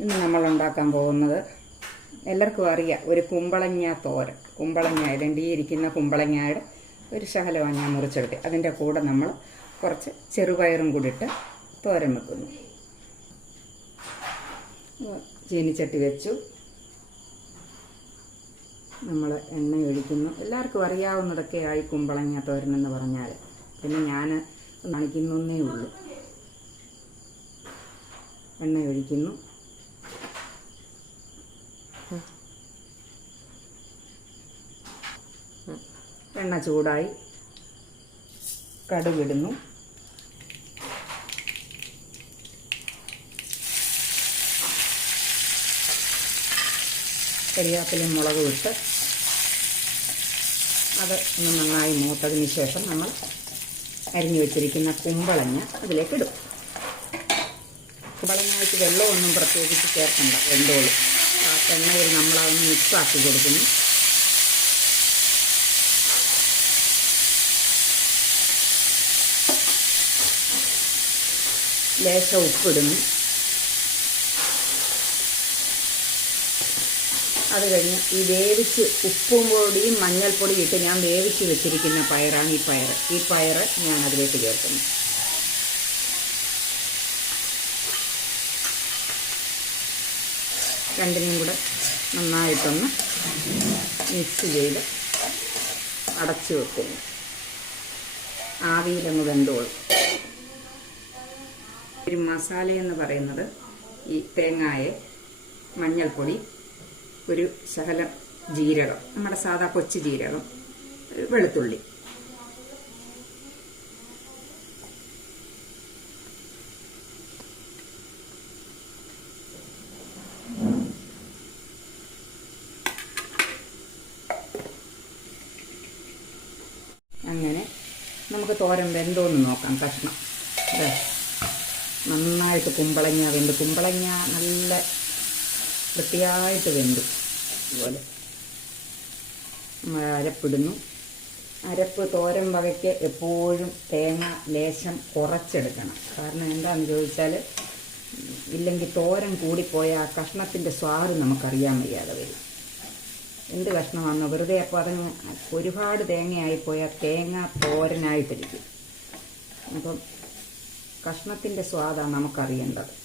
ഇന്ന് നമ്മൾ ഉണ്ടാക്കാൻ പോകുന്നത് എല്ലാവർക്കും അറിയാം ഒരു കുമ്പളങ്ങ തോരൻ. കുമ്പളങ്ങ ഇതിന്റെ ഇരിക്കുന്ന കുമ്പളങ്ങയുടെ ഒരു ശകലമാണ് ഞാൻ മുറിച്ചെടുത്തി. അതിന്റെ കൂടെ നമ്മൾ കുറച്ച് ചെറുപയറും കൂടി ഇട്ട് തോരൻ വെക്കുന്നു. ചീനിച്ചട്ടി വെച്ചു. നമ്മൾ എണ്ണ ഒഴിക്കുന്നു. എല്ലാവർക്കും അറിയാവുന്നതൊക്കെ ആയി കുമ്പളങ്ങ തോരൻ എന്ന് പറഞ്ഞാൽ. പിന്നെ ഞാൻ കാണിക്കുന്നേ ഉള്ളൂ. എണ്ണ ഒഴിക്കുന്നു. എണ്ണ ചൂടായി. കടുകിടുന്നു. കരിയാപ്പിലും മുളക് ഇട്ട് അത് ഒന്ന് നന്നായി മൂത്തതിന് ശേഷം നമ്മൾ അരിഞ്ഞു വെച്ചിരിക്കുന്ന കുമ്പളങ്ങ അതിലേക്ക് ഇടും. കുമ്പളങ്ങയ്ക്ക് വെള്ളമൊന്നും പ്രത്യേകിച്ച് ചേർക്കണ്ട ആ എണ്ണയിൽ നമ്മളതൊന്ന് മിക്സാക്കി കൊടുക്കുന്നു. ലേശം ഉപ്പിടുന്നു. അത് കഴിഞ്ഞ് ഈ വേവിച്ച് ഉപ്പും പൊടിയും മഞ്ഞൾപ്പൊടിയും ഇട്ട് ഞാൻ വേവിച്ച് വെച്ചിരിക്കുന്ന പയറാണ് ഈ പയർ ഈ പയർ ഞാൻ അതിലേക്ക് ചേർക്കുന്നു. രണ്ടിനെയും കൂടെ നന്നായിട്ടൊന്ന് മിക്സ് ചെയ്ത് അടച്ചു വെക്കുന്നു. ആവിയിലൊന്ന് വെന്തോളും. ഒരു മസാല എന്ന് പറയുന്നത് ഈ തേങ്ങായെ മഞ്ഞൾപ്പൊടി ഒരു ശകലം ജീരകം നമ്മുടെ സാധാ കൊച്ചു ജീരകം വെളുത്തുള്ളി അങ്ങനെ നമുക്ക് തോരൻ വെന്തോന്ന് നോക്കാം കഷ്ണം. അതെ നന്നായിട്ട് കുമ്പളങ്ങ വെന്ത് കുമ്പളങ്ങ നല്ല വൃത്തിയായിട്ട് വെന്തു. അതുപോലെ അരപ്പിടുന്നു. അരപ്പ് തോരൻ വകയ്ക്ക് എപ്പോഴും തേങ്ങ ലേശം കുറച്ചെടുക്കണം. കാരണം എന്താണെന്ന് ചോദിച്ചാൽ ഇല്ലെങ്കിൽ തോരൻ കൂടിപ്പോയാൽ ആ കഷ്ണത്തിന്റെ സ്വാദ് നമുക്കറിയാൻ വയ്യാതെ വരും. എന്ത് കഷ്ണമാണെന്നോ? വെറുതെ അപ്പോൾ അതങ്ങ് ഒരുപാട് തേങ്ങയായിപ്പോയാൽ തേങ്ങ തോരനായിട്ടിരിക്കും. അപ്പം കഷ്ണത്തിന്റെ സ്വാദാണ് നമുക്കറിയേണ്ടത്.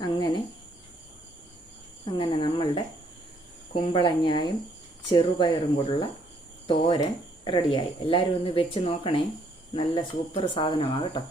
അങ്ങനെ അങ്ങനെ നമ്മളുടെ കുമ്പളങ്ങായും ചെറുപയറും കൊണ്ടുള്ള തോരൻ റെഡിയായി. എല്ലാവരും ഒന്ന് വെച്ച് നോക്കണേ. നല്ല സൂപ്പർ സാധനമാണ് കേട്ടോ.